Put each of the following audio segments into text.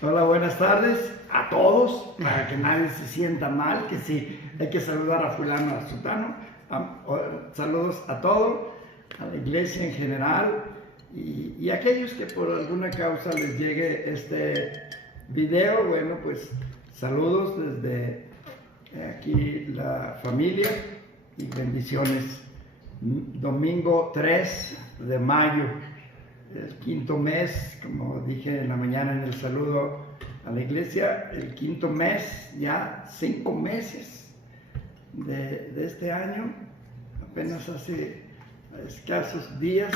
Hola, buenas tardes a todos, para que nadie se sienta mal, que sí, hay que saludar a fulano, a sutano, saludos a todos, a la iglesia en general y aquellos que por alguna causa les llegue este video, bueno, pues saludos desde aquí la familia y bendiciones. Domingo 3 de mayo. El quinto mes, como dije en la mañana en el saludo a la iglesia, el quinto mes, ya 5 meses de este año, apenas hace escasos días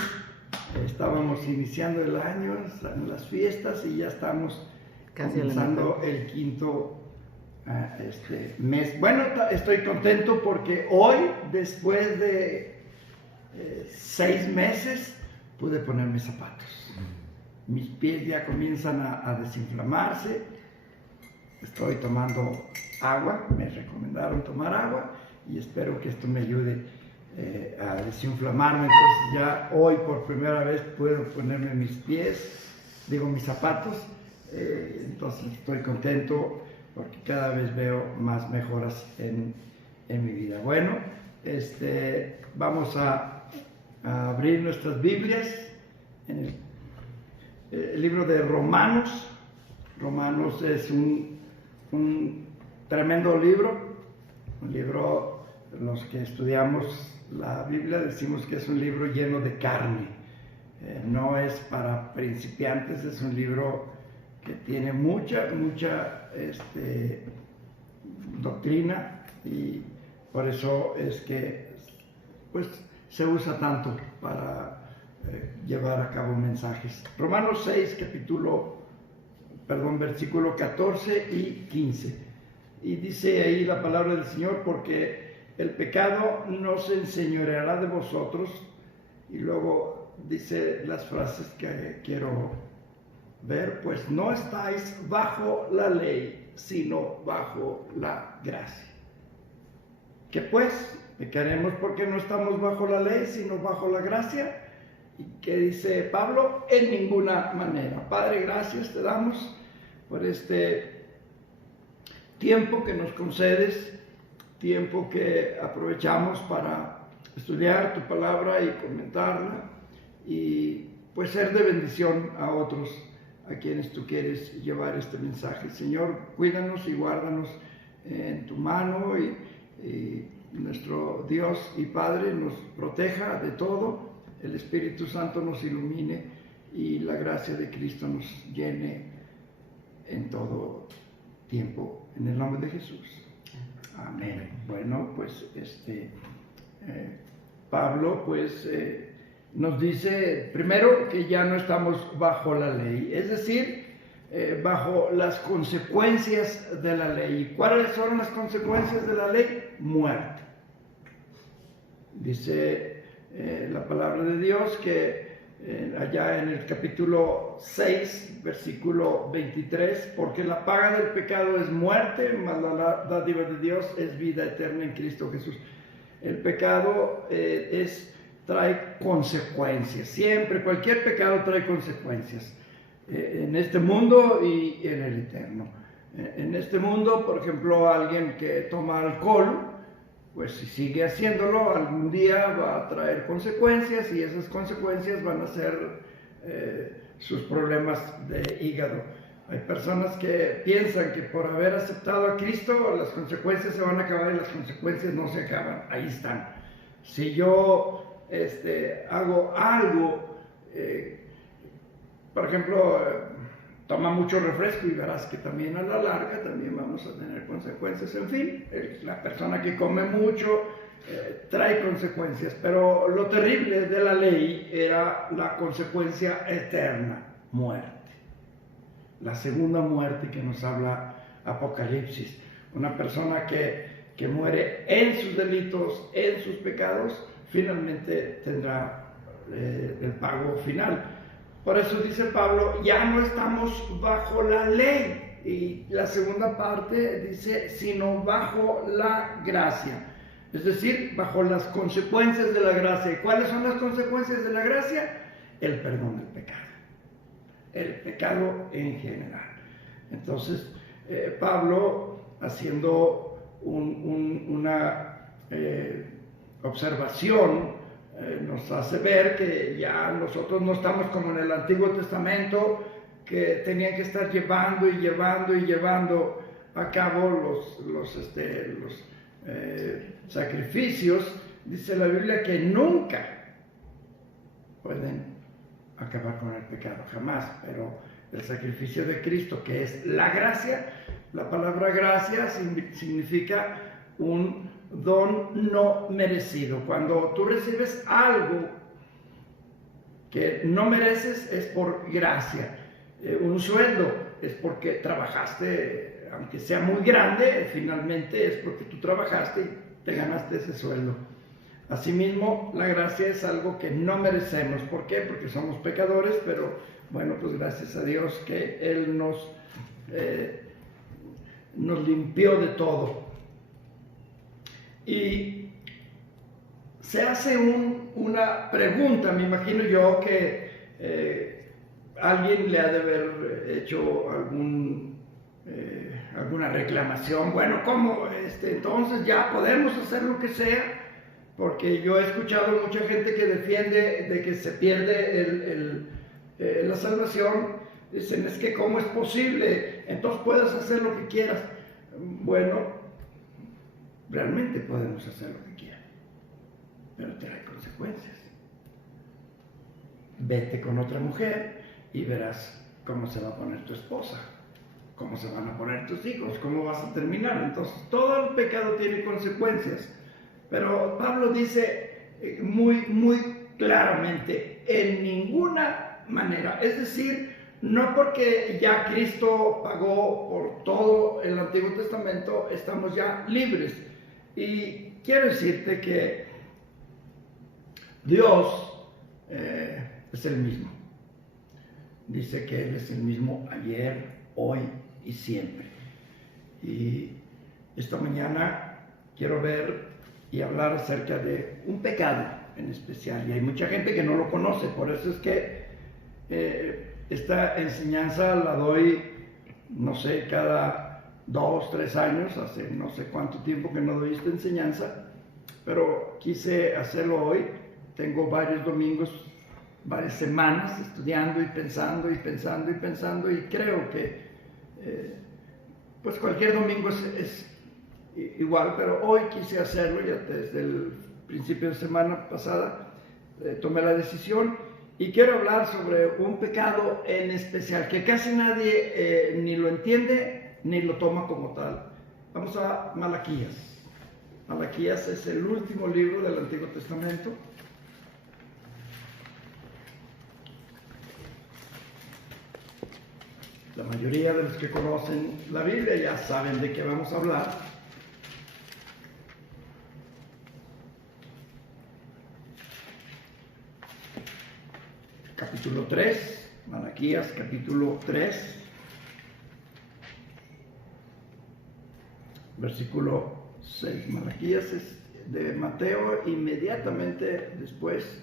estábamos iniciando el año en las fiestas y ya estamos casi comenzando el quinto mes. Bueno, estoy contento porque hoy, después de 6 meses, pude ponerme zapatos. Mis pies ya comienzan a desinflamarse. Estoy tomando agua, me recomendaron tomar agua y espero que esto me ayude a desinflamarme. Entonces ya hoy por primera vez puedo ponerme mis zapatos. Entonces estoy contento porque cada vez veo más mejoras en mi vida. Bueno, vamos a abrir nuestras Biblias en el libro de Romanos. Romanos es un tremendo libro, un libro, los que estudiamos la Biblia decimos que es un libro lleno de carne. No es para principiantes, es un libro que tiene mucha doctrina y por eso es que pues se usa tanto para llevar a cabo mensajes. Romanos 6, versículo 14 y 15. Y dice ahí la palabra del Señor: porque el pecado no se enseñoreará de vosotros. Y luego dice las frases que quiero ver: pues no estáis bajo la ley, sino bajo la gracia. ¿Qué pues? ¿Pecaremos porque no estamos bajo la ley, sino bajo la gracia? ¿Y qué dice Pablo? En ninguna manera. Padre, gracias te damos por este tiempo que nos concedes, tiempo que aprovechamos para estudiar tu palabra y comentarla y pues ser de bendición a otros a quienes tú quieres llevar este mensaje. Señor, cuídanos y guárdanos en tu mano y nuestro Dios y Padre nos proteja de todo, el Espíritu Santo nos ilumine y la gracia de Cristo nos llene en todo tiempo, en el nombre de Jesús. Amén. Bueno, pues Pablo pues nos dice primero que ya no estamos bajo la ley, es decir, bajo las consecuencias de la ley. ¿Cuáles son las consecuencias de la ley? Muerte. Dice la palabra de Dios que allá en el capítulo 6, versículo 23, porque la paga del pecado es muerte, mas la dádiva de Dios es vida eterna en Cristo Jesús. El pecado trae consecuencias, siempre, cualquier pecado trae consecuencias, en este mundo y en el eterno. En este mundo, por ejemplo, alguien que toma alcohol, pues si sigue haciéndolo, algún día va a traer consecuencias y esas consecuencias van a ser sus problemas de hígado. Hay personas que piensan que por haber aceptado a Cristo las consecuencias se van a acabar y las consecuencias no se acaban, ahí están. Si yo hago algo, por ejemplo, toma mucho refresco y verás que también a la larga también vamos a tener consecuencias. En fin, la persona que come mucho trae consecuencias, pero lo terrible de la ley era la consecuencia eterna, muerte. La segunda muerte que nos habla Apocalipsis. Una persona que muere en sus delitos, en sus pecados, finalmente tendrá el pago final. Por eso dice Pablo, ya no estamos bajo la ley. Y la segunda parte dice, sino bajo la gracia. Es decir, bajo las consecuencias de la gracia. ¿Y cuáles son las consecuencias de la gracia? El perdón del pecado. El pecado en general. Entonces, Pablo, haciendo una observación, nos hace ver que ya nosotros no estamos como en el Antiguo Testamento, que tenían que estar llevando a cabo los sacrificios. Dice la Biblia que nunca pueden acabar con el pecado, jamás, pero el sacrificio de Cristo, que es la gracia, la palabra gracia significa un don no merecido. Cuando tú recibes algo que no mereces, es por gracia. Un sueldo es porque trabajaste, aunque sea muy grande, finalmente es porque tú trabajaste y te ganaste ese sueldo. Asimismo, la gracia es algo que no merecemos. ¿Por qué? Porque somos pecadores, pero bueno, pues gracias a Dios que Él nos limpió de todo. Y se hace una pregunta, me imagino yo que alguien le ha de haber hecho alguna reclamación. Bueno, ¿cómo? Entonces ya podemos hacer lo que sea, porque yo he escuchado mucha gente que defiende de que se pierde la salvación. Dicen, es que ¿cómo es posible? Entonces puedes hacer lo que quieras. Bueno, realmente podemos hacer lo que quieras, pero trae consecuencias. Vete con otra mujer y verás cómo se va a poner tu esposa, cómo se van a poner tus hijos, cómo vas a terminar. Entonces, todo el pecado tiene consecuencias. Pero Pablo dice muy, muy claramente, en ninguna manera. Es decir, no porque ya Cristo pagó por todo el Antiguo Testamento, estamos ya libres. Y quiero decirte que Dios es el mismo. Dice que Él es el mismo ayer, hoy y siempre. Y esta mañana quiero ver y hablar acerca de un pecado en especial. Y hay mucha gente que no lo conoce, por eso es que esta enseñanza la doy, no sé, cada 2, 3 años, hace no sé cuánto tiempo que no doy esta enseñanza, pero quise hacerlo hoy. Tengo varios domingos, varias semanas estudiando y pensando y creo que pues cualquier domingo es igual, pero hoy quise hacerlo. Ya desde el principio de semana pasada tomé la decisión y quiero hablar sobre un pecado en especial que casi nadie ni lo entiende ni lo toma como tal. Vamos a Malaquías. Malaquías es el último libro del Antiguo Testamento. La mayoría de los que conocen la Biblia ya saben de qué vamos a hablar. Capítulo 3, Malaquías capítulo 3, versículo 6. Malaquías es de Mateo, inmediatamente después.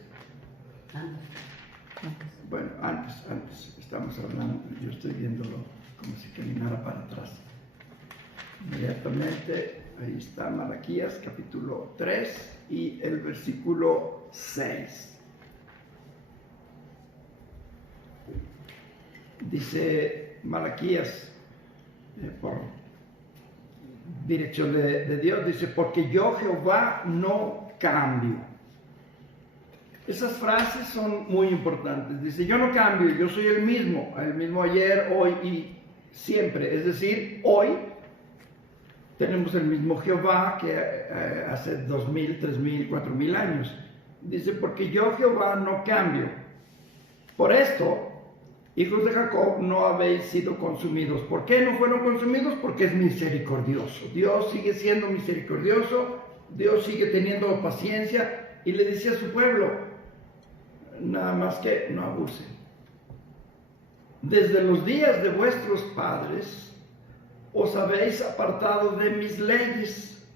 Bueno, antes, estamos hablando, yo estoy viéndolo como si caminara para atrás. Inmediatamente, ahí está Malaquías capítulo 3 y el versículo 6. Dice Malaquías, por dirección de Dios, dice, porque yo Jehová no cambio. Esas frases son muy importantes. Dice, yo no cambio, yo soy el mismo ayer, hoy y siempre. Es decir, hoy tenemos el mismo Jehová que hace 2000, 3000, 4000 años. Dice, porque yo Jehová no cambio. Por esto, hijos de Jacob, no habéis sido consumidos. ¿Por qué no fueron consumidos? Porque es misericordioso. Dios sigue siendo misericordioso, Dios sigue teniendo paciencia y le dice a su pueblo, nada más que no abusen. Desde los días de vuestros padres os habéis apartado de mis leyes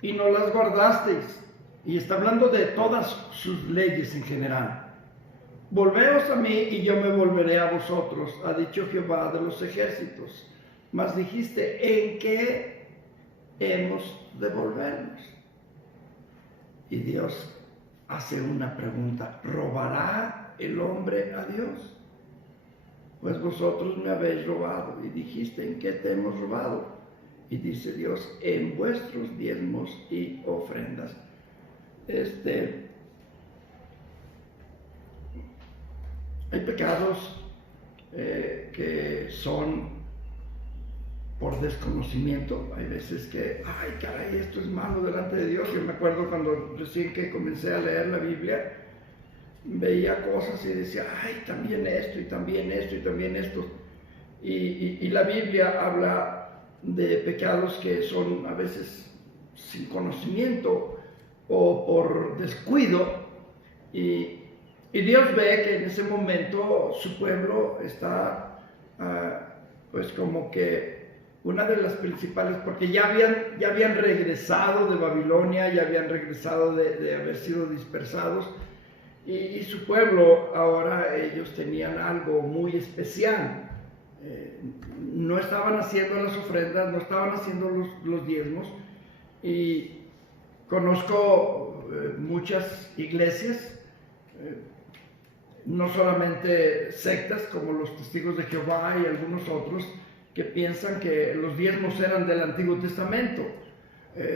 y no las guardasteis. Y está hablando de todas sus leyes en general. Volveos a mí y yo me volveré a vosotros, ha dicho Jehová de los ejércitos. mas dijiste, ¿en qué hemos de volvernos? Y Dios hace una pregunta, ¿robará el hombre a Dios? Pues vosotros me habéis robado. Y dijiste, ¿en qué te hemos robado? Y dice Dios, en vuestros diezmos y ofrendas. Hay pecados que son por desconocimiento. Hay veces que, ay caray, esto es malo delante de Dios. Yo me acuerdo cuando recién que comencé a leer la Biblia, veía cosas y decía, ay, también esto, y también esto, y también esto. Y la Biblia habla de pecados que son a veces sin conocimiento o por descuido. Y Dios ve que en ese momento su pueblo está, pues como que una de las principales, porque ya habían regresado de Babilonia, ya habían regresado de haber sido dispersados, y su pueblo ahora ellos tenían algo muy especial. No estaban haciendo las ofrendas, no estaban haciendo los diezmos, y conozco muchas iglesias, no solamente sectas como los Testigos de Jehová y algunos otros, que piensan que los diezmos eran del Antiguo Testamento.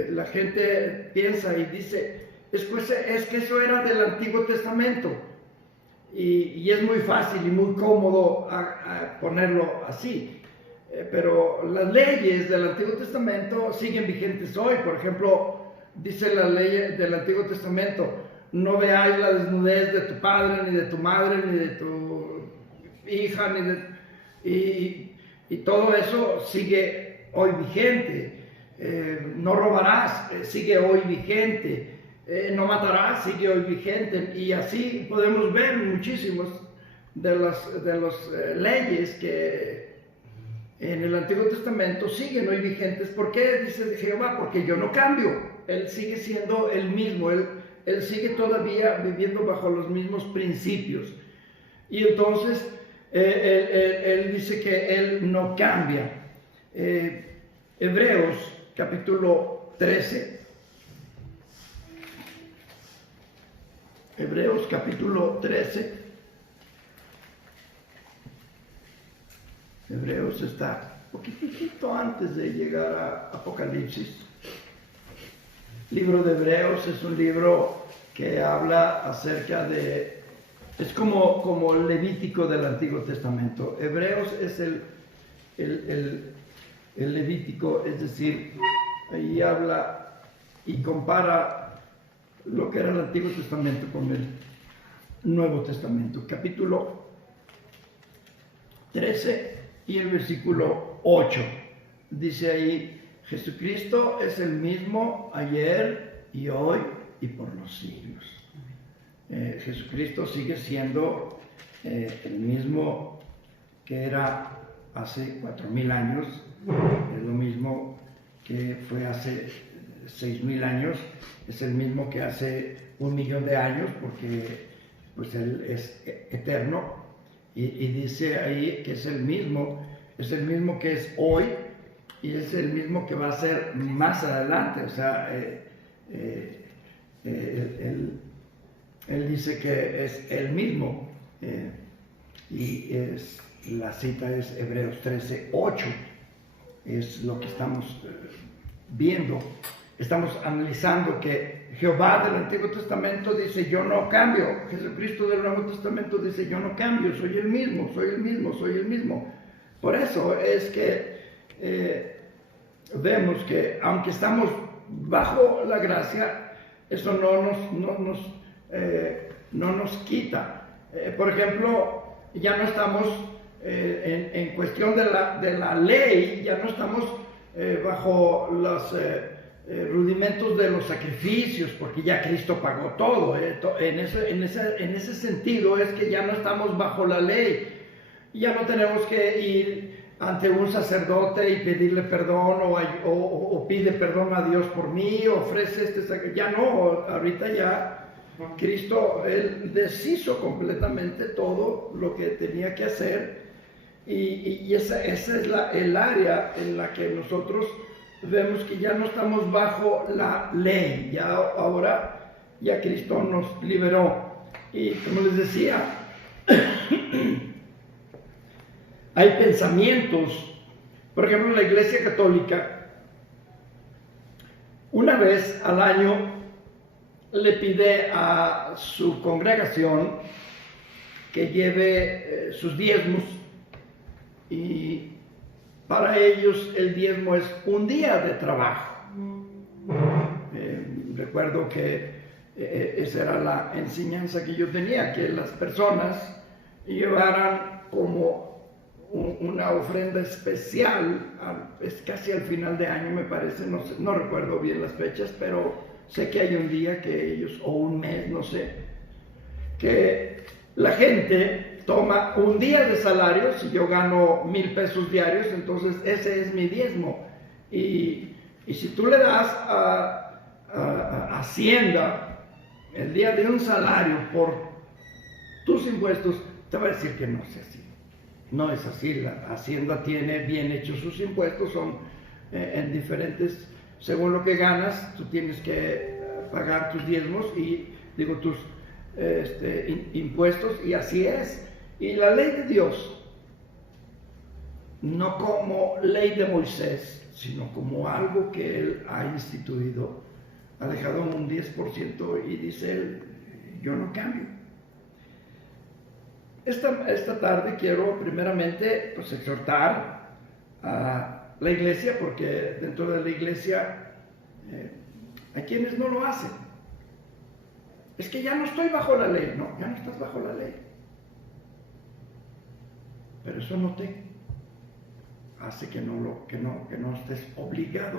La gente piensa y dice, es que eso era del Antiguo Testamento. Y es muy fácil y muy cómodo a ponerlo así. Pero las leyes del Antiguo Testamento siguen vigentes hoy. Por ejemplo, dice la ley del Antiguo Testamento, no veáis la desnudez de tu padre, ni de tu madre, ni de tu hija, y todo eso sigue hoy vigente. No robarás, sigue hoy vigente. No matarás, sigue hoy vigente. Y así podemos ver muchísimas de las leyes que en el Antiguo Testamento siguen hoy vigentes. ¿Por qué? Dice Jehová, porque yo no cambio. Él sigue siendo el mismo. Él sigue todavía viviendo bajo los mismos principios. Y entonces él dice que Él no cambia. Hebreos capítulo 13. Hebreos capítulo 13. Hebreos está un poquitito antes de llegar a Apocalipsis. El libro de Hebreos es un libro que habla acerca de... Es como el Levítico del Antiguo Testamento. Hebreos es el Levítico, es decir, ahí habla y compara lo que era el Antiguo Testamento con el Nuevo Testamento. Capítulo 13 y el versículo 8. Dice ahí, Jesucristo es el mismo ayer y hoy y por los siglos. Jesucristo sigue siendo el mismo que era hace 4,000 años, es lo mismo que fue hace 6,000 años, es el mismo que hace 1,000,000 de años, porque pues Él es eterno, y dice ahí que es el mismo que es hoy, y es el mismo que va a ser más adelante. O sea, él dice que es el mismo, y la cita es Hebreos 13:8, es lo que estamos viendo. Estamos analizando que Jehová del Antiguo Testamento dice, yo no cambio. Jesucristo del Nuevo Testamento dice, yo no cambio, soy el mismo, soy el mismo, soy el mismo. Por eso es que vemos que aunque estamos bajo la gracia, eso no nos quita. Por ejemplo, ya no estamos en cuestión de la ley, ya no estamos bajo los rudimentos de los sacrificios, porque ya Cristo pagó todo. En ese sentido es que ya no estamos bajo la ley, ya no tenemos que ir ante un sacerdote y pedirle perdón, o pide perdón a Dios por mí, ofrece este sacrificio. Ya no, ahorita ya Cristo, Él deshizo completamente todo lo que tenía que hacer, Y esa es el área en la que nosotros vemos que ya no estamos bajo la ley, ya ahora ya Cristo nos liberó. Y como les decía, hay pensamientos, por ejemplo, la Iglesia Católica, una vez al año le pide a su congregación que lleve sus diezmos, y para ellos el diezmo es un día de trabajo. Recuerdo que esa era la enseñanza que yo tenía, que las personas llevaran como una ofrenda especial, es casi al final de año me parece, no recuerdo bien las fechas, pero sé que hay un día que ellos, o un mes, no sé, que la gente toma un día de salario. Si yo gano 1,000 pesos diarios, entonces ese es mi diezmo. Y si tú le das a Hacienda el día de un salario por tus impuestos, te va a decir que no es así. No es así. La Hacienda tiene bien hechos sus impuestos, son en diferentes, según lo que ganas, tú tienes que pagar tus diezmos y digo tus impuestos, y así es. Y la ley de Dios, no como ley de Moisés, sino como algo que Él ha instituido, ha dejado un 10% y dice Él, yo no cambio. Esta tarde quiero primeramente pues exhortar a la iglesia, porque dentro de la iglesia hay quienes no lo hacen. Es que ya no estoy bajo la ley. No, ya no estás bajo la ley. Pero eso no te hace que no estés obligado.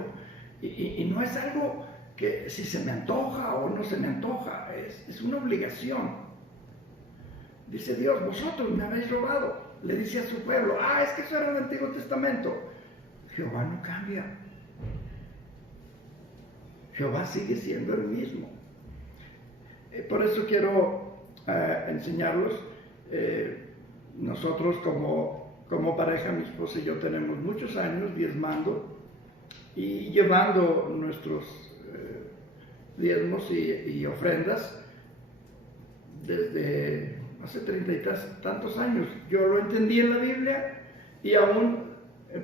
Y no es algo que si se me antoja o no se me antoja, es una obligación. Dice Dios, vosotros me habéis robado. Le dice a su pueblo, es que eso era el Antiguo Testamento. Jehová no cambia. Jehová sigue siendo el mismo. Por eso quiero enseñarlos. Nosotros como pareja, mi esposa y yo, tenemos muchos años diezmando y llevando nuestros diezmos y ofrendas desde hace 30 y tantos años. Yo lo entendí en la Biblia, y aún,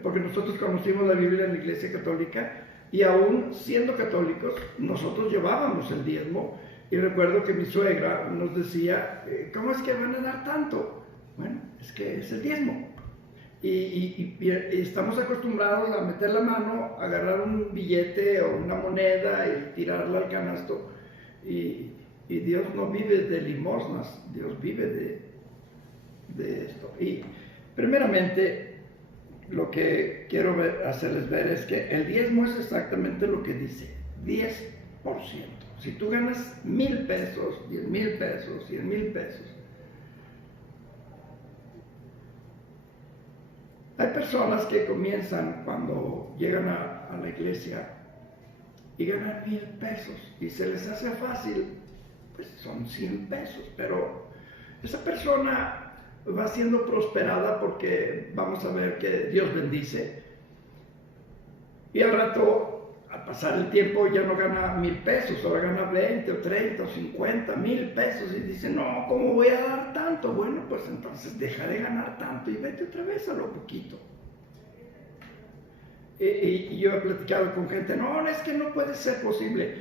porque nosotros conocimos la Biblia en la Iglesia Católica, y aún siendo católicos, nosotros llevábamos el diezmo. Y recuerdo que mi suegra nos decía, ¿cómo es que van a dar tanto? Bueno, es que es el diezmo. Y estamos acostumbrados a meter la mano, agarrar un billete o una moneda y tirarla al canasto. Y Dios no vive de limosnas, Dios vive de esto. Y primeramente, lo que quiero hacerles ver es que el diezmo es exactamente lo que dice, 10%. Si tú ganas 1,000 pesos, 10,000 pesos, 100,000 pesos, hay personas que comienzan cuando llegan a la iglesia y ganan 1,000 pesos y se les hace fácil, pues son 100 pesos, pero esa persona va siendo prosperada porque vamos a ver que Dios bendice, y al rato, al pasar el tiempo, ya no gana 1,000 pesos, ahora gana 20 o 30 o 50, 1,000 pesos, y dice, no, ¿cómo voy a dar tanto? Bueno, pues entonces deja de ganar tanto y vete otra vez a lo poquito. Y yo he platicado con gente, no, es que no puede ser posible.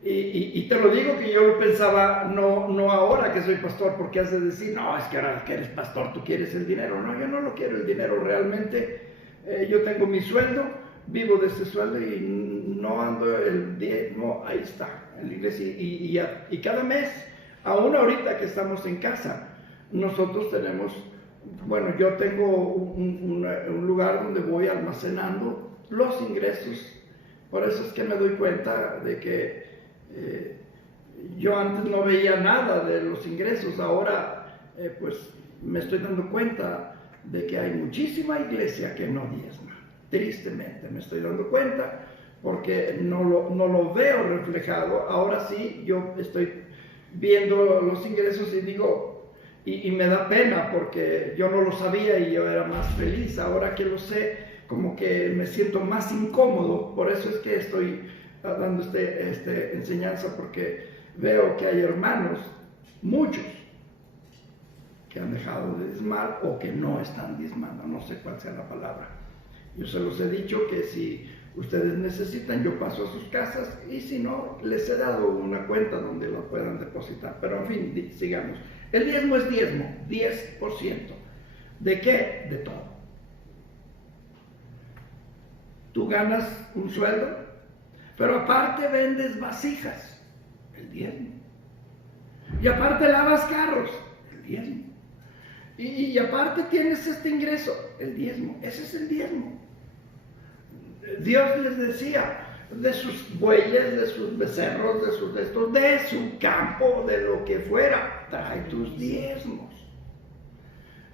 Y te lo digo que yo lo pensaba, no ahora que soy pastor, porque has de decir, no, es que ahora que eres pastor tú quieres el dinero. No, yo no lo quiero el dinero realmente. Yo tengo mi sueldo, vivo de ese sueldo y no ando el diezmo, ahí está, en la iglesia. Y cada mes, aún ahorita que estamos en casa, nosotros tenemos, bueno, yo tengo un lugar donde voy almacenando los ingresos. Por eso es que me doy cuenta de que yo antes no veía nada de los ingresos, ahora pues me estoy dando cuenta de que hay muchísima iglesia que no diezma. Tristemente me estoy dando cuenta porque no lo veo reflejado. Ahora sí, yo estoy viendo los ingresos y digo, y me da pena porque yo no lo sabía y yo era más feliz. Ahora que lo sé, como que me siento más incómodo. Por eso es que estoy dando esta enseñanza, porque veo que hay hermanos, muchos, que han dejado de diezmar o que no están diezmando, no sé cuál sea la palabra. Yo se los he dicho que si ustedes necesitan, yo paso a sus casas, y si no, les he dado una cuenta donde lo puedan depositar. Pero en fin, sigamos. El diezmo es diezmo, 10%. ¿De qué? De todo. Tú ganas un sueldo, pero aparte vendes vasijas, el diezmo. Y aparte lavas carros, el diezmo. Y aparte tienes este ingreso, el diezmo. Ese es el diezmo. Dios les decía, de sus bueyes, de sus becerros, de su campo, de lo que fuera, trae tus diezmos.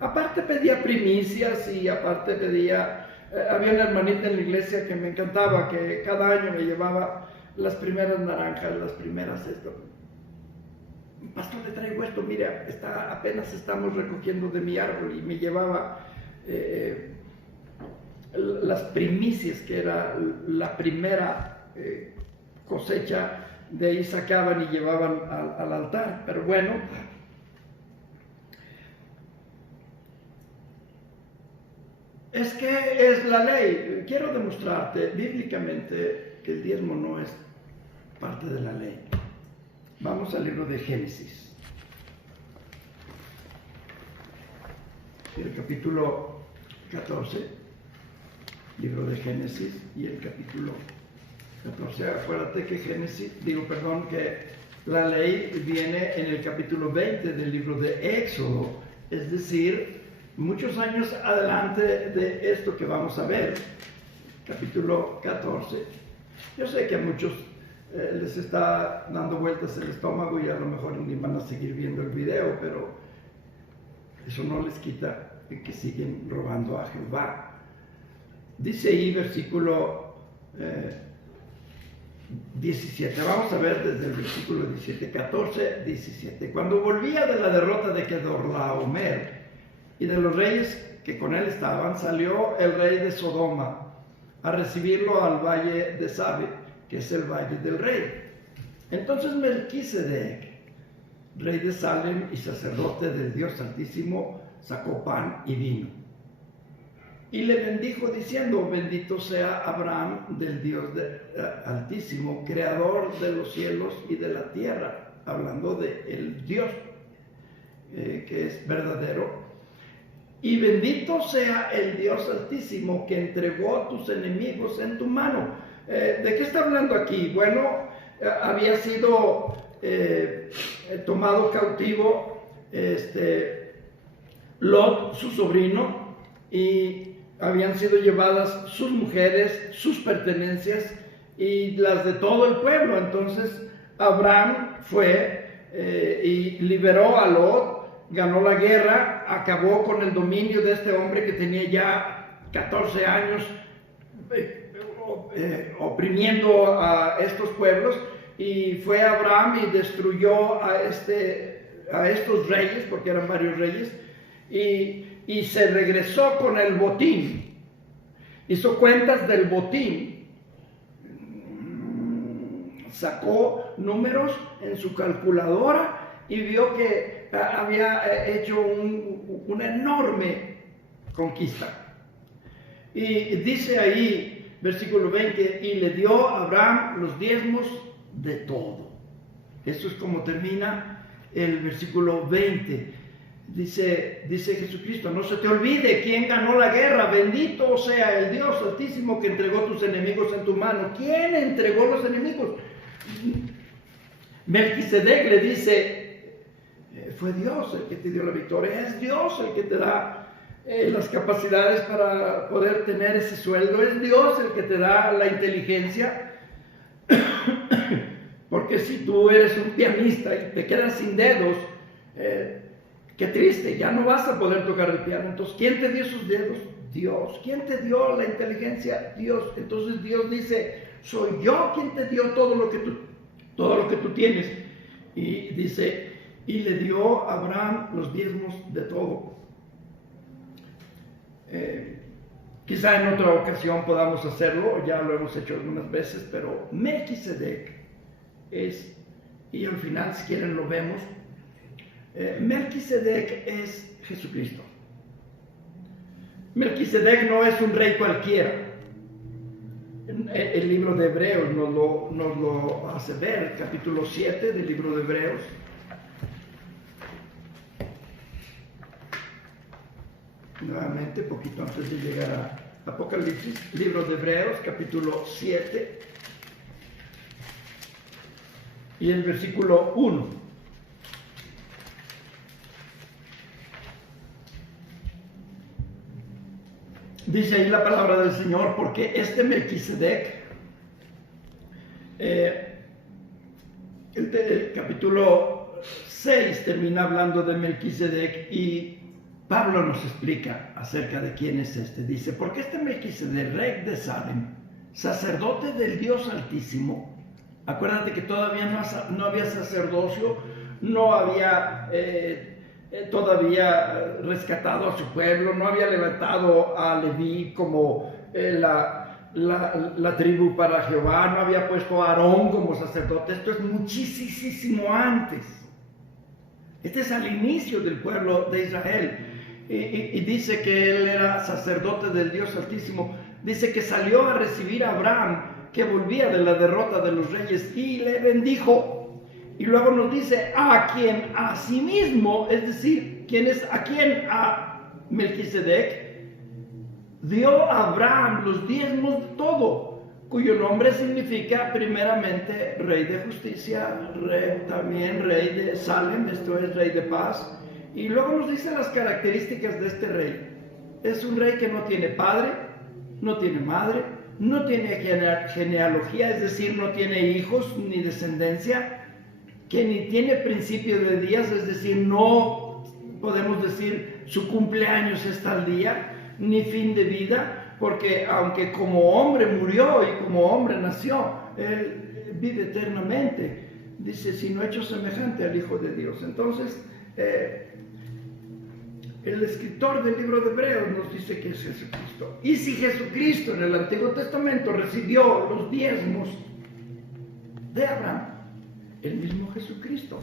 Aparte pedía primicias, y aparte pedía, había una hermanita en la iglesia que me encantaba, que cada año me llevaba las primeras naranjas, las primeras esto. Pastor, le traigo esto, mira, apenas estamos recogiendo de mi árbol, y me llevaba las primicias, que era la primera cosecha. De ahí sacaban y llevaban al altar. Pero bueno, es que es la ley. Quiero demostrarte bíblicamente que el diezmo no es parte de la ley. Vamos al libro de Génesis, el capítulo 14, libro de Génesis y el capítulo 14. Acuérdate que que la ley viene en el capítulo 20 del libro de Éxodo, es decir, muchos años adelante de esto que vamos a ver. Capítulo 14. Yo sé que a muchos les está dando vueltas el estómago y a lo mejor ni van a seguir viendo el video, pero eso no les quita que siguen robando a Jehová. Dice ahí versículo 17, vamos a ver desde el versículo 17, 14, 17. Cuando volvía de la derrota de Kedorlaomer y de los reyes que con él estaban, salió el rey de Sodoma a recibirlo al valle de Sabe, que es el valle del rey. Entonces Melquisedec, rey de Salem y sacerdote del Dios Altísimo, sacó pan y vino. Y le bendijo diciendo: bendito sea Abraham del Dios Altísimo, creador de los cielos y de la tierra, hablando de el Dios que es verdadero. Y bendito sea el Dios Altísimo que entregó a tus enemigos en tu mano. ¿De qué está hablando aquí? Bueno, había sido tomado cautivo Lot, su sobrino, y habían sido llevadas sus mujeres, sus pertenencias y las de todo el pueblo. Entonces Abraham fue y liberó a Lot, ganó la guerra, acabó con el dominio de este hombre que tenía ya 14 años oprimiendo a estos pueblos, y fue Abraham y destruyó a estos reyes, porque eran varios reyes, y se regresó con el botín, hizo cuentas del botín, sacó números en su calculadora y vio que había hecho una enorme conquista. Y dice ahí, versículo 20, y le dio a Abraham los diezmos de todo. Eso es como termina el versículo 20. Dice Jesucristo: no se te olvide quién ganó la guerra, bendito sea el Dios Altísimo que entregó tus enemigos en tu mano. ¿Quién entregó los enemigos? Melquisedec le dice: fue Dios el que te dio la victoria, es Dios el que te da las capacidades para poder tener ese sueldo, es Dios el que te da la inteligencia. Porque si tú eres un pianista y te quedas sin dedos, qué triste, ya no vas a poder tocar el piano. Entonces, ¿quién te dio esos dedos? Dios. ¿Quién te dio la inteligencia? Dios. Entonces Dios dice: soy yo quien te dio todo lo que tú tienes. Y dice: y le dio a Abraham los diezmos de todo. Quizá en otra ocasión podamos hacerlo, ya lo hemos hecho algunas veces, pero Melquisedec es, y al final si quieren lo vemos, Melquisedec es Jesucristo. Melquisedec no es un rey cualquiera. El libro de Hebreos nos lo hace ver, capítulo 7 del libro de Hebreos. Nuevamente, poquito antes de llegar a Apocalipsis, libro de Hebreos, capítulo 7, y el versículo 1. Dice ahí la palabra del Señor, porque este Melquisedec, el capítulo 6 termina hablando de Melquisedec y Pablo nos explica acerca de quién es este. Dice, porque este Melquisedec, rey de Salem, sacerdote del Dios Altísimo, acuérdate que todavía no había sacerdocio, no había todavía rescatado a su pueblo, no había levantado a Leví como la tribu para Jehová, no había puesto a Aarón como sacerdote. Esto es muchísimo antes. Este es al inicio del pueblo de Israel. Y dice que él era sacerdote del Dios Altísimo. Dice que salió a recibir a Abraham, que volvía de la derrota de los reyes, y le bendijo. Y luego nos dice, a quien a sí mismo, es decir, a Melquisedec, dio a Abraham los diezmos de todo, cuyo nombre significa primeramente rey de justicia, también rey de Salem, esto es rey de paz. Y luego nos dice las características de este rey. Es un rey que no tiene padre, no tiene madre, no tiene genealogía, es decir, no tiene hijos ni descendencia, que ni tiene principio de días, es decir, no podemos decir su cumpleaños es tal día, ni fin de vida, porque aunque como hombre murió y como hombre nació, él vive eternamente, dice, sino hecho semejante al Hijo de Dios. Entonces, el escritor del libro de Hebreos nos dice que es Jesucristo. Y si Jesucristo en el Antiguo Testamento recibió los diezmos de Abraham, el mismo Jesucristo,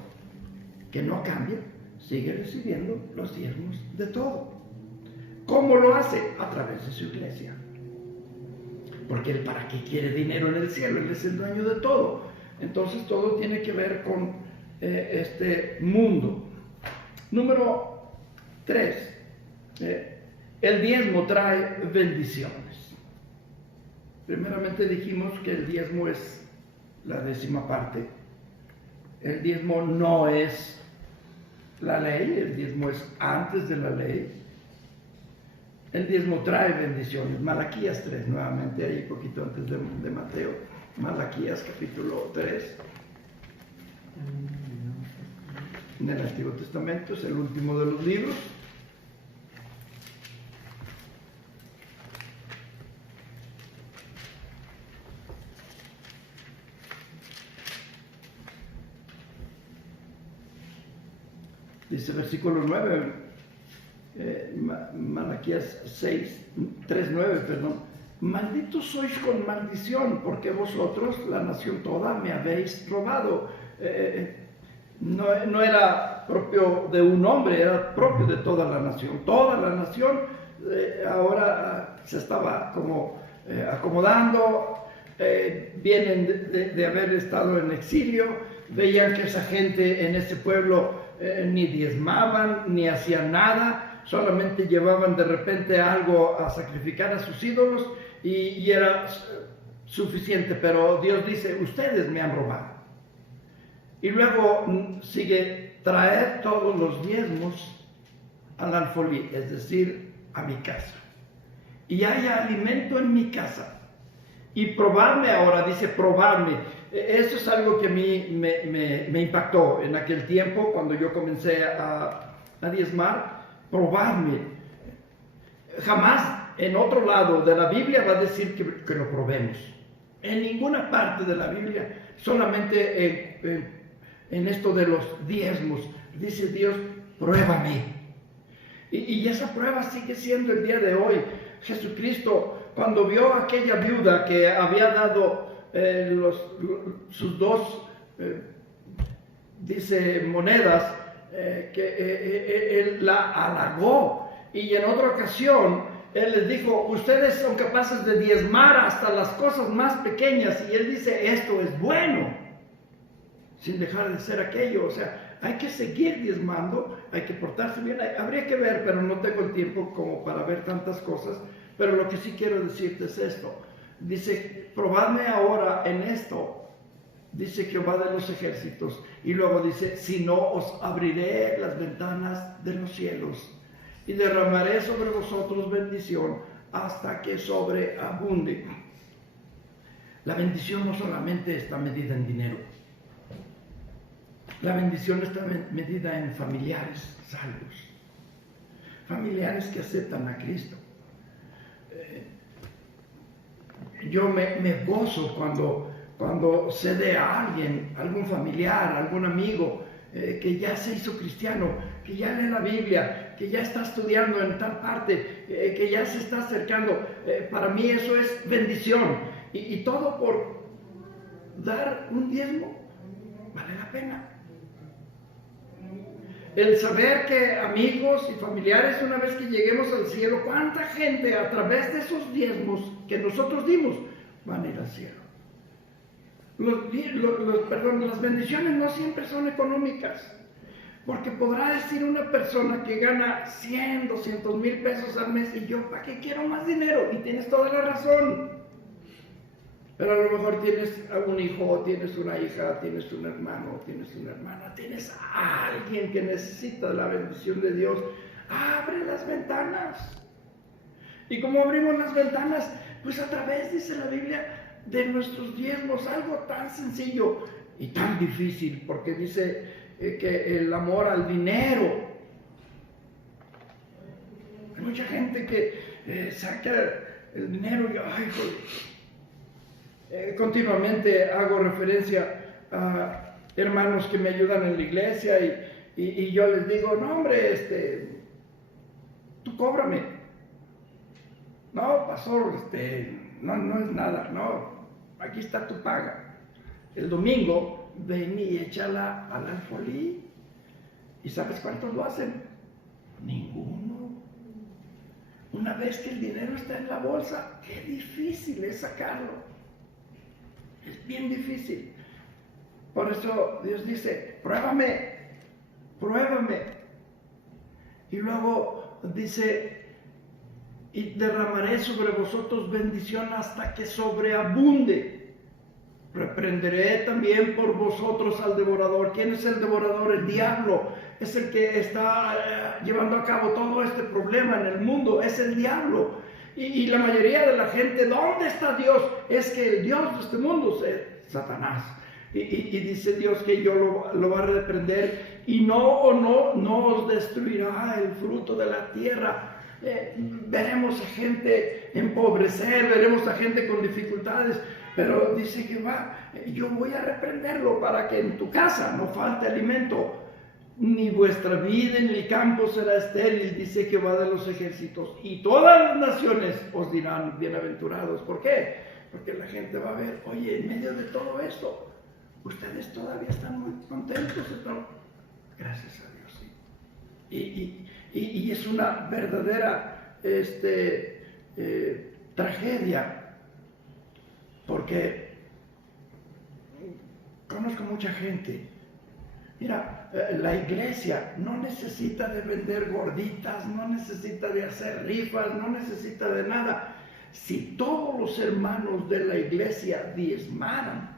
que no cambia, sigue recibiendo los diezmos de todo. ¿Cómo lo hace? A través de su iglesia. Porque él, ¿para qué quiere dinero en el cielo? Él es el dueño de todo. Entonces todo tiene que ver con este mundo. Número 3. El diezmo trae bendiciones. Primeramente dijimos que el diezmo es la 10ª parte. El diezmo no es la ley, el diezmo es antes de la ley. El diezmo trae bendiciones. Malaquías 3, nuevamente ahí poquito antes de Mateo. Malaquías capítulo 3. En el Antiguo Testamento es el último de los libros. Dice versículo 9, Malaquías 3:9, perdón. Malditos sois con maldición, porque vosotros, la nación toda, me habéis robado. No era propio de un hombre, era propio de toda la nación. Toda la nación ahora se estaba como acomodando, vienen de haber estado en exilio, veían que esa gente en ese pueblo ni diezmaban, ni hacían nada, solamente llevaban de repente algo a sacrificar a sus ídolos y era suficiente, pero Dios dice, ustedes me han robado. Y luego sigue, traer todos los diezmos al alfolí, es decir, a mi casa. Y haya alimento en mi casa. Y probarme ahora, dice probarme. Eso es algo que a mí me impactó en aquel tiempo, cuando yo comencé a diezmar, probarme. Jamás en otro lado de la Biblia va a decir que lo probemos. En ninguna parte de la Biblia, solamente en esto de los diezmos, dice Dios, pruébame. Y esa prueba sigue siendo el día de hoy. Jesucristo, cuando vio a aquella viuda que había dado sus dos, dice, monedas, él la halagó. Y en otra ocasión, él les dijo, ustedes son capaces de diezmar hasta las cosas más pequeñas. Y él dice, esto es bueno, sin dejar de ser aquello. O sea, hay que seguir diezmando, hay que portarse bien. Habría que ver, pero no tengo el tiempo como para ver tantas cosas. Pero lo que sí quiero decirte es esto. Dice, probadme ahora en esto. Dice Jehová de los ejércitos. Y luego dice, si no, os abriré las ventanas de los cielos y derramaré sobre vosotros bendición hasta que sobreabunde. La bendición no solamente está medida en dinero. La bendición está medida en familiares salvos. Familiares que aceptan a Cristo. Yo me gozo cuando se ve a alguien, algún familiar, algún amigo, que ya se hizo cristiano, que ya lee la Biblia, que ya está estudiando en tal parte, que ya se está acercando. Para mí eso es bendición. Y todo por dar un diezmo vale la pena. El saber que amigos y familiares, una vez que lleguemos al cielo, cuánta gente a través de esos diezmos que nosotros dimos van a ir al cielo. Las bendiciones no siempre son económicas, porque podrá decir una persona que gana 100, 200 mil pesos al mes, y yo, ¿para qué quiero más dinero? Y tienes toda la razón. Pero a lo mejor tienes un hijo, tienes una hija, tienes un hermano, tienes una hermana, tienes a alguien que necesita la bendición de Dios. Abre las ventanas. ¿Y cómo abrimos las ventanas? Pues a través, dice la Biblia, de nuestros diezmos. Algo tan sencillo y tan difícil, porque dice que el amor al dinero. Hay mucha gente que saca el dinero y, ay, continuamente hago referencia a hermanos que me ayudan en la iglesia y yo les digo, no hombre, tú cóbrame. No, pastor, no es nada, no, aquí está tu paga. El domingo ven y échala al alfolí. ¿Y sabes cuántos lo hacen? Ninguno. Una vez que el dinero está en la bolsa, qué difícil es sacarlo. Es bien difícil. Por eso Dios dice, pruébame, pruébame. Y luego dice, y derramaré sobre vosotros bendición hasta que sobreabunde. Reprenderé también por vosotros al devorador. ¿Quién es el devorador? El diablo. Es el que está llevando a cabo todo este problema en el mundo. Es el diablo. Y la mayoría de la gente, ¿dónde está Dios? Es que el Dios de este mundo es Satanás. Y dice Dios que yo lo va a reprender y no os destruirá el fruto de la tierra. Veremos a gente empobrecer, veremos a gente con dificultades, pero dice que yo voy a reprenderlo para que en tu casa no falte alimento. Ni vuestra vida ni el campo será estéril, dice Jehová de los ejércitos. Y todas las naciones os dirán bienaventurados. ¿Por qué? Porque la gente va a ver, oye, en medio de todo esto, ustedes todavía están muy contentos. Gracias a Dios, sí. Y es una verdadera tragedia, porque conozco mucha gente. Mira, la iglesia no necesita de vender gorditas, no necesita de hacer rifas, no necesita de nada. Si todos los hermanos de la iglesia diezmaran,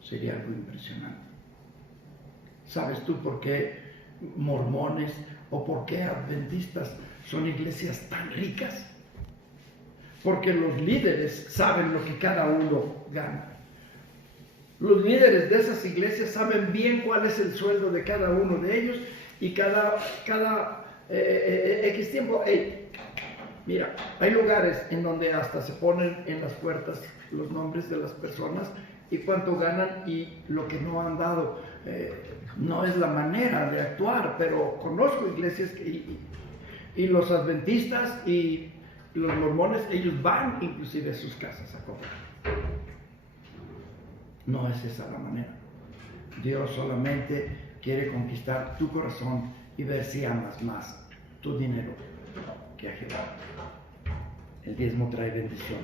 sería algo impresionante. ¿Sabes tú por qué mormones o por qué adventistas son iglesias tan ricas? Porque los líderes saben lo que cada uno gana. Los líderes de esas iglesias saben bien cuál es el sueldo de cada uno de ellos y cada X tiempo. Mira, hay lugares en donde hasta se ponen en las puertas los nombres de las personas y cuánto ganan y lo que no han dado. No es la manera de actuar, pero conozco iglesias y los adventistas y los mormones, ellos van inclusive a sus casas a cobrar. No es esa la manera. Dios solamente quiere conquistar tu corazón y ver si amas más tu dinero que a Jehová. El diezmo trae bendición.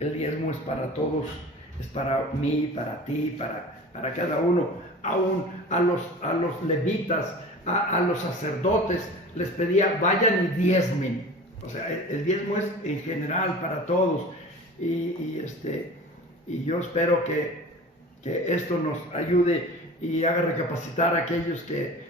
El diezmo es para todos, es para mí, para ti, para cada uno. Aún a los levitas, a los sacerdotes, les pedía, vayan y diezmen. O sea, el diezmo es en general para todos. Y yo espero que esto nos ayude y haga recapacitar a aquellos que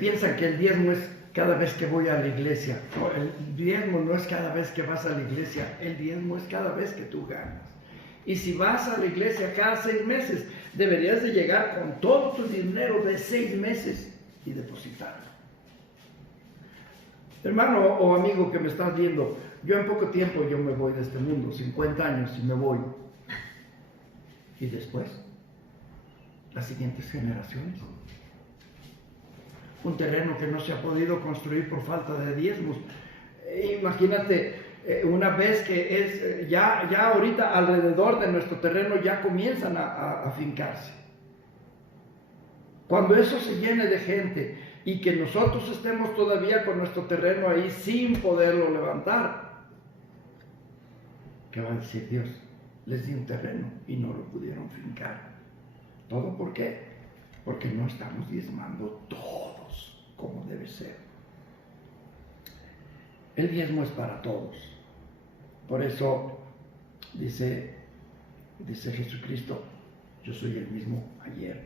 piensan que el diezmo es cada vez que voy a la iglesia. No, el diezmo no es cada vez que vas a la iglesia, el diezmo es cada vez que tú ganas. Y si vas a la iglesia cada 6 meses, deberías de llegar con todo tu dinero de 6 meses y depositarlo. Hermano o amigo que me estás viendo, yo en poco tiempo yo me voy de este mundo, 50 años y me voy. Y después, las siguientes generaciones. Un terreno que no se ha podido construir por falta de diezmos. Imagínate, una vez que es, ya ahorita alrededor de nuestro terreno ya comienzan a fincarse. Cuando eso se llene de gente y que nosotros estemos todavía con nuestro terreno ahí sin poderlo levantar, ¿qué va a decir Dios? Les di un terreno y no lo pudieron fincar. ¿Todo por qué? Porque no estamos diezmando todos como debe ser. El diezmo es para todos. Por eso dice Jesucristo, yo soy el mismo ayer.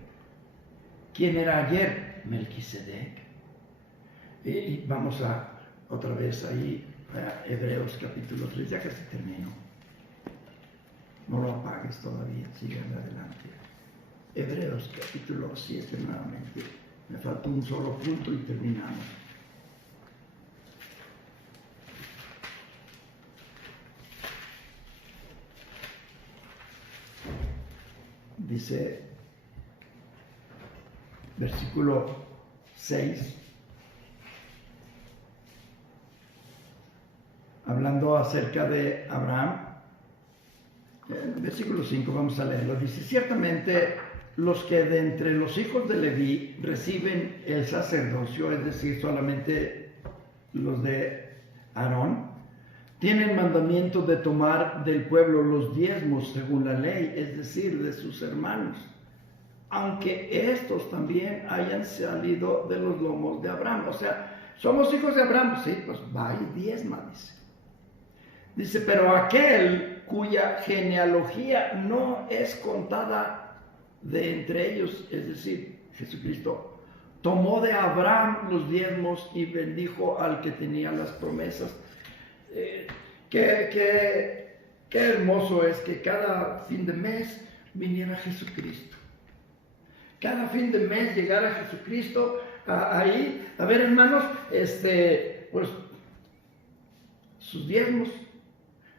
¿Quién era ayer? Melquisedec. Y vamos otra vez ahí a Hebreos capítulo 3, ya casi termino. No lo apagues todavía, sigan adelante. Hebreos capítulo 7 nuevamente. Me falta un solo punto y terminamos. Dice, versículo 6, hablando acerca de Abraham, versículo 5, vamos a leerlo. Dice, ciertamente los que de entre los hijos de Leví reciben el sacerdocio, es decir, solamente los de Aarón, tienen mandamiento de tomar del pueblo los diezmos según la ley, es decir, de sus hermanos, aunque estos también hayan salido de los lomos de Abraham. O sea, somos hijos de Abraham, sí, pues va y diezma, dice. Dice, pero aquel cuya genealogía no es contada de entre ellos, es decir, Jesucristo, tomó de Abraham los diezmos y bendijo al que tenía las promesas. Qué hermoso es que cada fin de mes viniera Jesucristo. Cada fin de mes llegara Jesucristo ahí. A ver, hermanos, pues sus diezmos,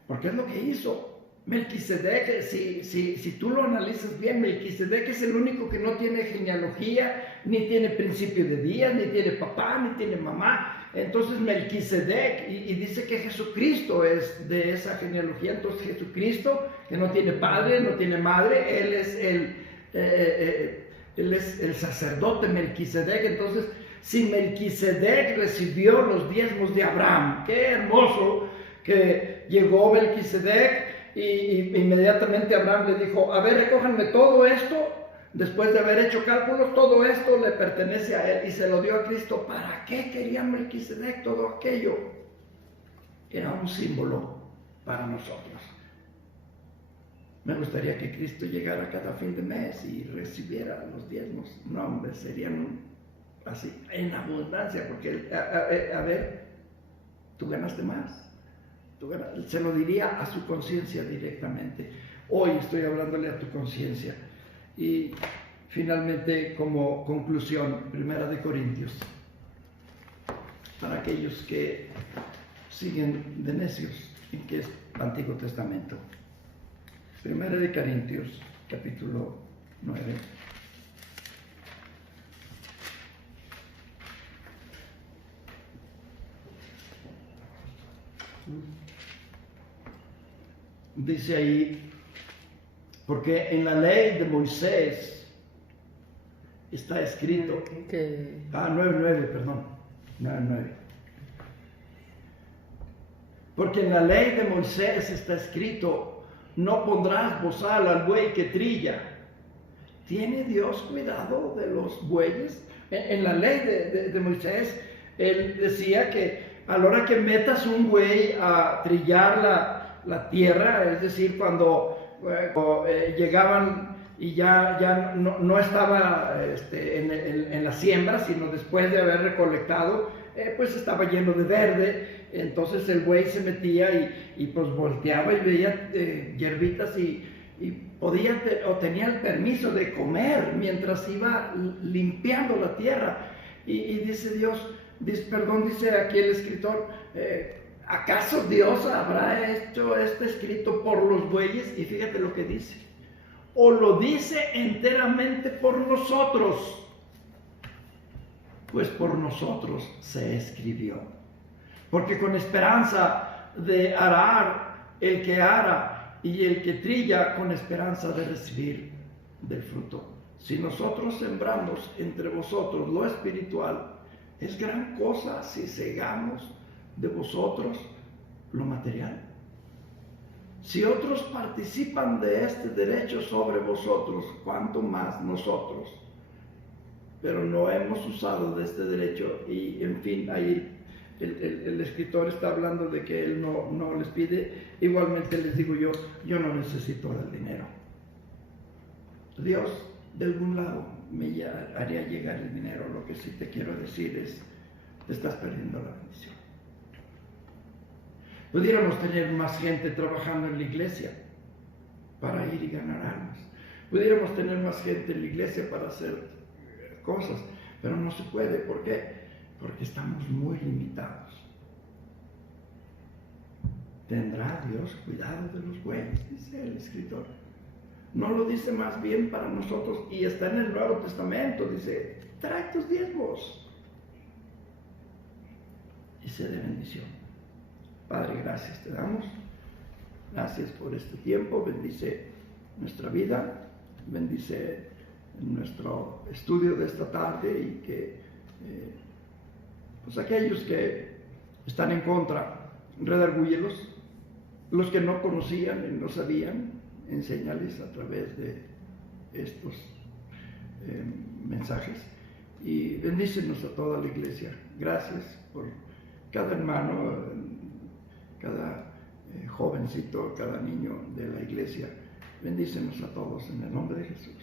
porque es lo que hizo. Melquisedec, si tú lo analizas bien, Melquisedec es el único que no tiene genealogía, ni tiene principio de días, ni tiene papá, ni tiene mamá. Entonces Melquisedec, y dice que Jesucristo es de esa genealogía. Entonces Jesucristo, que no tiene padre, no tiene madre, Él es el sacerdote Melquisedec. Entonces, si Melquisedec recibió los diezmos de Abraham, qué hermoso que llegó Melquisedec y inmediatamente Abraham le dijo, a ver, recójanme todo esto. Después de haber hecho cálculos, todo esto le pertenece a él y se lo dio a Cristo. ¿Para qué quería Melquisedec todo aquello? Era un símbolo para nosotros. Me gustaría que Cristo llegara cada fin de mes y recibiera los diezmos. No, hombre, serían así, en abundancia, porque, a ver, tú ganaste más. Se lo diría a su conciencia directamente. Hoy estoy hablándole a tu conciencia. Y finalmente, como conclusión, 1 Corintios, para aquellos que siguen de necios en que es el Antiguo Testamento. Primera de Corintios, capítulo 9. Dice ahí, porque en la ley de Moisés está escrito, 9:9, perdón, 9:9. Porque en la ley de Moisés está escrito, no pondrás bozal al buey que trilla. ¿Tiene Dios cuidado de los bueyes? En la ley de Moisés, él decía que a la hora que metas un buey a trillar la tierra, es decir, cuando llegaban y ya no estaba en la siembra, sino después de haber recolectado, pues estaba lleno de verde, entonces el buey se metía y pues volteaba y veía hierbitas y podía o tenía el permiso de comer mientras iba limpiando la tierra. Y dice Dios, dice aquí el escritor, ¿acaso Dios habrá hecho este escrito por los bueyes? Y fíjate lo que dice, o lo dice enteramente por nosotros, pues por nosotros se escribió. Porque con esperanza de arar el que ara y el que trilla con esperanza de recibir del fruto. Si nosotros sembramos entre vosotros lo espiritual, es gran cosa si segamos de vosotros lo material. Si otros participan de este derecho sobre vosotros, ¿cuánto más nosotros? Pero no hemos usado de este derecho y en fin, ahí el escritor está hablando de que él no les pide. Igualmente les digo yo no necesito del dinero. Dios de algún lado me haría llegar el dinero. Lo que sí te quiero decir es, te estás perdiendo la bendición. Pudiéramos tener más gente trabajando en la iglesia para ir y ganar almas. Pudiéramos tener más gente en la iglesia para hacer cosas, pero no se puede. ¿Por qué? Porque estamos muy limitados. ¿Tendrá Dios cuidado de los bueyes? Dice el escritor. No lo dice más bien para nosotros, y está en el Nuevo Testamento, dice, trae tus diezmos y sé de bendición. Padre, gracias te damos. Gracias por este tiempo. Bendice nuestra vida. Bendice nuestro estudio de esta tarde y que pues aquellos que están en contra, redargúyelos. Los que no conocían y no sabían, enséñales a través de estos mensajes. Y bendícenos a toda la iglesia. Gracias por cada hermano, cada jovencito, cada niño de la iglesia. Bendícenos a todos en el nombre de Jesús.